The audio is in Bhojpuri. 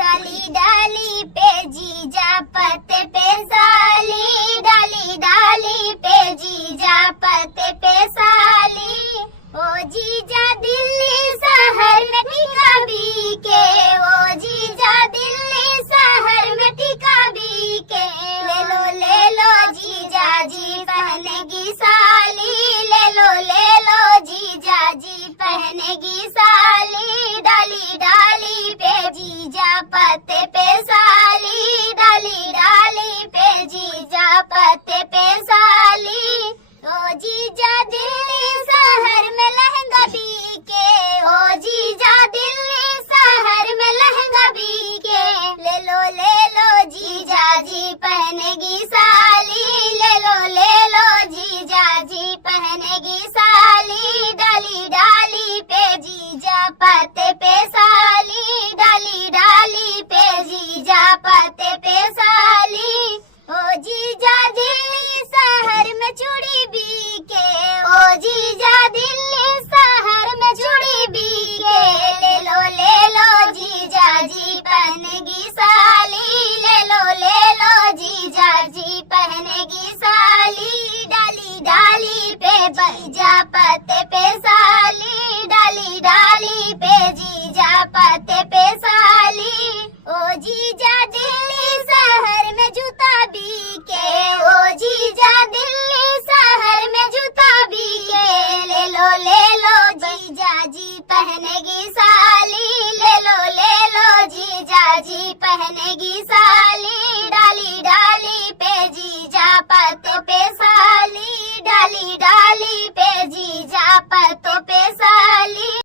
डाली डाली पे जीजा पत्ते पे साली, डाली डाली पे जीजा पत्ते पे साली। ओ जीजा दिल्ली शहर में टिका भी के, ओ जीजा दिल्ली शहर में टिका भी के। ले लो जीजा जी पहनेगी साली, ले लो जीजा जी पहनेगी साली। डाली डाली पे जीजा पत्ते पे साली, डाली डाली पे जीजा पत्ते पे साली। ओ जीजा दिल्ली शहर में लहंगा बीके, ओ जीजा दिल्ली शहर में लहंगा बीके। ले लो जीजा जी पहनेगी साली, ले लो जीजा जी पहनेगी साली। डाली डाली पे जीजा पत्ते पे साली, डाली डाली पे जीजा पत्ते पे साली। ओ जीजा दिल्ली शहर में चूड़ी बीके, ओ जीजा दिल्ली शहर में चूड़ी बीके। ले लो जीजा जी पहनेगी साली, ले लो जीजा जी पहनेगी साली। डाली डाली पे जीजा पत्ते पे साली, डाली डाली पे जीजा पत्ते पे साली। ओ जीजा दिल्ली शहर में जूता बीके, ओ जीजा दिल्ली शहर में जूता बीके। ले लो जीजा जी पहनेगी साली, ले लो जीजा जी पहनेगी साली। डाली डाली पे जीजा पत्ते पे साली, डाली डाली पे जीजा पत्ते